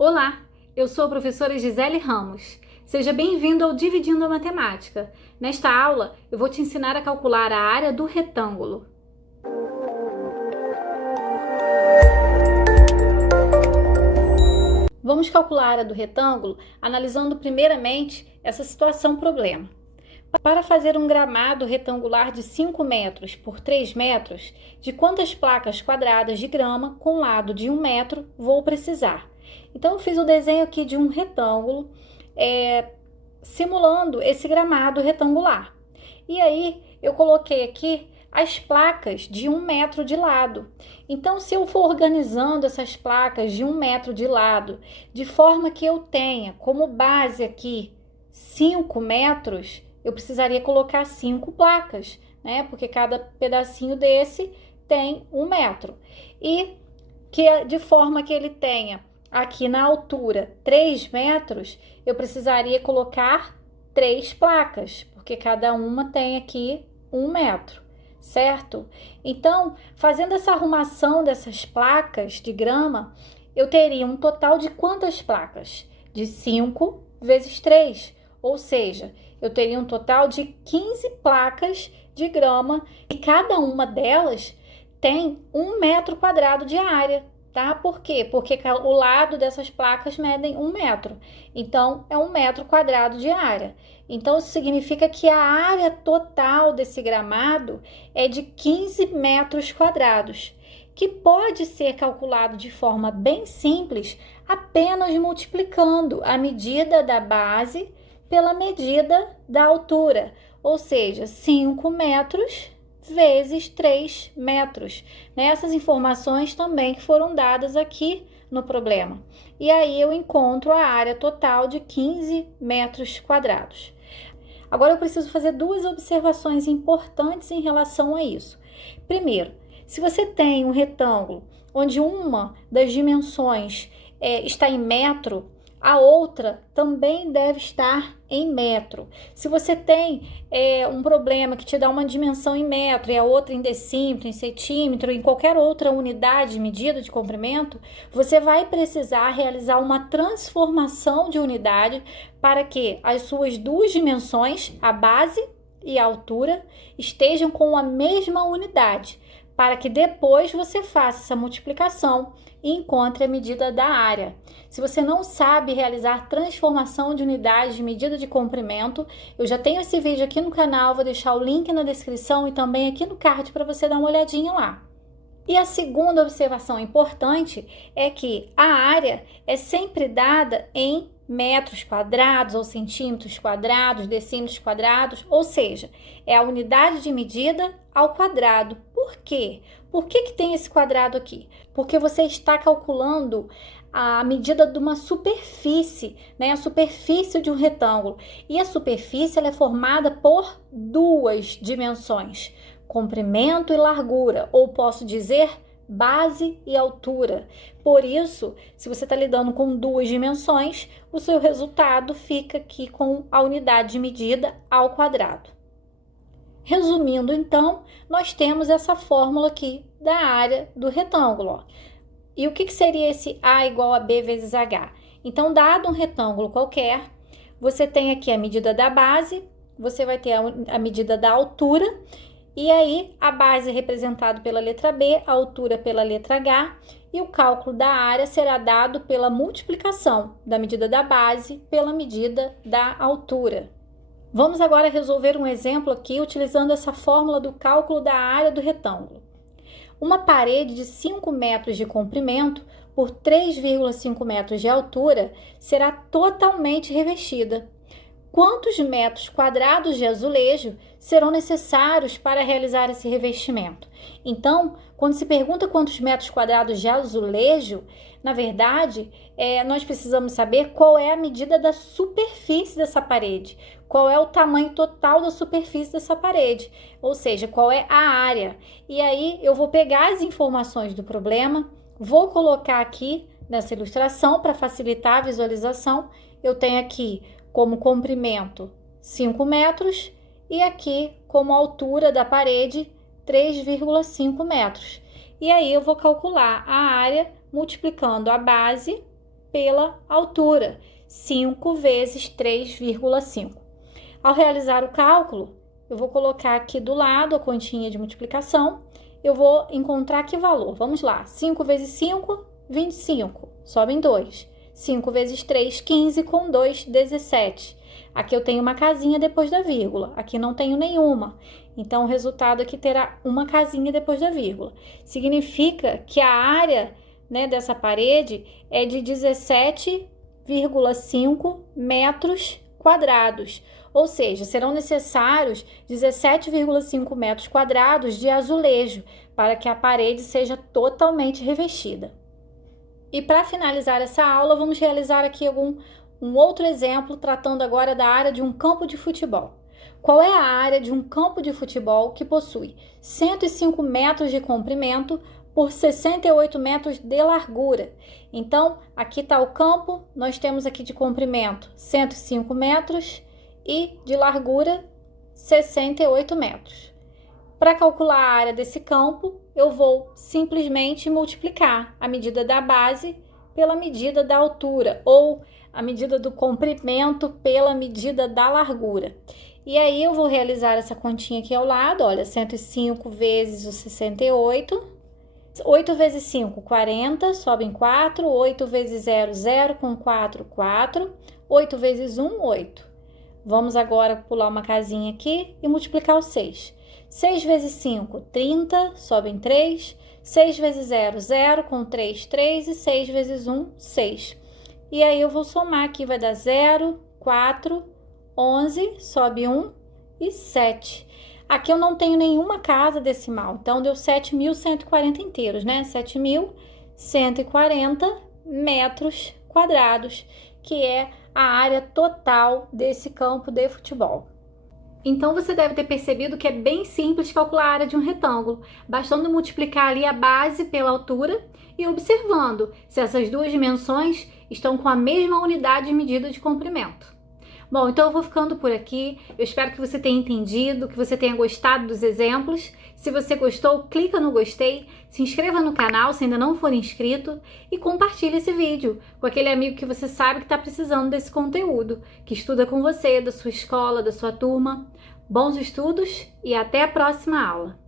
Olá, eu sou a professora Gisele Ramos. Seja bem-vindo ao Dividindo a Matemática. Nesta aula, eu vou te ensinar a calcular a área do retângulo. Vamos calcular a área do retângulo analisando primeiramente essa situação problema. Para fazer um gramado retangular de 5 metros por 3 metros, de quantas placas quadradas de grama com lado de 1 metro vou precisar? Então, eu fiz o desenho aqui de um retângulo, simulando esse gramado retangular. E aí, eu coloquei aqui as placas de 1 metro de lado. Então, se eu for organizando essas placas de 1 metro de lado, de forma que eu tenha como base aqui 5 metros, eu precisaria colocar 5 placas, né? Porque cada pedacinho desse tem 1 metro. E que de forma que ele tenha aqui na altura 3 metros, eu precisaria colocar 3 placas, porque cada uma tem aqui 1 metro, certo? Então, fazendo essa arrumação dessas placas de grama, eu teria um total de quantas placas? De 5 vezes 3, ou seja, eu teria um total de 15 placas de grama e cada uma delas tem 1 metro quadrado de área, tá? Por quê? Porque o lado dessas placas medem 1 metro, então é 1 metro quadrado de área. Então, isso significa que a área total desse gramado é de 15 metros quadrados, que pode ser calculado de forma bem simples, apenas multiplicando a medida da base pela medida da altura, ou seja, 5 metros vezes 3 metros. Essas informações também que foram dadas aqui no problema. E aí eu encontro a área total de 15 metros quadrados. Agora eu preciso fazer duas observações importantes em relação a isso. Primeiro, se você tem um retângulo onde uma das dimensões está em metro, a outra também deve estar em metro. Se você tem um problema que te dá uma dimensão em metro e a outra em decímetro, em centímetro, em qualquer outra unidade de medida de comprimento, você vai precisar realizar uma transformação de unidade para que as suas duas dimensões, a base e a altura, estejam com a mesma unidade, para que depois você faça essa multiplicação e encontre a medida da área. Se você não sabe realizar transformação de unidades de medida de comprimento, eu já tenho esse vídeo aqui no canal, vou deixar o link na descrição e também aqui no card para você dar uma olhadinha lá. E a segunda observação importante é que a área é sempre dada em metros quadrados ou centímetros quadrados, decímetros quadrados, ou seja, é a unidade de medida ao quadrado. Por quê? Por que tem esse quadrado aqui? Porque você está calculando a medida de uma superfície, né? A superfície de um retângulo. E a superfície ela é formada por duas dimensões, comprimento e largura, ou posso dizer base e altura. Por isso, se você está lidando com duas dimensões, o seu resultado fica aqui com a unidade de medida ao quadrado. Resumindo, então, nós temos essa fórmula aqui da área do retângulo. Ó. E o que seria esse A igual a B vezes H? Então, dado um retângulo qualquer, você tem aqui a medida da base, você vai ter a medida da altura, e aí a base é representada pela letra B, a altura pela letra H, e o cálculo da área será dado pela multiplicação da medida da base pela medida da altura. Vamos agora resolver um exemplo aqui utilizando essa fórmula do cálculo da área do retângulo. Uma parede de 5 metros de comprimento por 3,5 metros de altura será totalmente revestida. Quantos metros quadrados de azulejo serão necessários para realizar esse revestimento? Então, quando se pergunta quantos metros quadrados de azulejo, na verdade, nós precisamos saber qual é a medida da superfície dessa parede, qual é o tamanho total da superfície dessa parede, ou seja, qual é a área. E aí eu vou pegar as informações do problema, vou colocar aqui nessa ilustração para facilitar a visualização. Eu tenho aqui como comprimento 5 metros e aqui como altura da parede 3,5 metros. E aí eu vou calcular a área multiplicando a base pela altura, 5 vezes 3,5. Ao realizar o cálculo, eu vou colocar aqui do lado a continha de multiplicação, eu vou encontrar que valor? Vamos lá, 5 vezes 5, 25, sobem 2. 5 vezes 3, 15, com 2, 17. Aqui eu tenho uma casinha depois da vírgula, aqui não tenho nenhuma. Então, o resultado aqui terá uma casinha depois da vírgula. Significa que a área, né, dessa parede é de 17,5 metros quadrados. Ou seja, serão necessários 17,5 metros quadrados de azulejo para que a parede seja totalmente revestida. E para finalizar essa aula, vamos realizar aqui um outro exemplo, tratando agora da área de um campo de futebol. Qual é a área de um campo de futebol que possui 105 metros de comprimento por 68 metros de largura? Então, aqui está o campo, nós temos aqui de comprimento 105 metros e de largura 68 metros. Para calcular a área desse campo, eu vou simplesmente multiplicar a medida da base pela medida da altura, ou a medida do comprimento pela medida da largura. E aí eu vou realizar essa continha aqui ao lado, olha, 105 vezes o 68, 8 vezes 5, 40, sobem 4, 8 vezes 0, 0, com 4, 4, 8 vezes 1, 8. Vamos agora pular uma casinha aqui e multiplicar o 6. 6 vezes 5, 30, sobem 3. 6 vezes 0, 0, com 3, 3. E 6 vezes 1, 6. E aí eu vou somar aqui, vai dar 0, 4, 11, sobe 1 e 7. Aqui eu não tenho nenhuma casa decimal, então deu 7.140 inteiros, né? 7.140 metros quadrados, que é a área total desse campo de futebol. Então, você deve ter percebido que é bem simples calcular a área de um retângulo, bastando multiplicar ali a base pela altura e observando se essas duas dimensões estão com a mesma unidade de medida de comprimento. Bom, então eu vou ficando por aqui. Eu espero que você tenha entendido, que você tenha gostado dos exemplos. Se você gostou, clica no gostei, se inscreva no canal se ainda não for inscrito e compartilhe esse vídeo com aquele amigo que você sabe que está precisando desse conteúdo, que estuda com você, da sua escola, da sua turma. Bons estudos e até a próxima aula!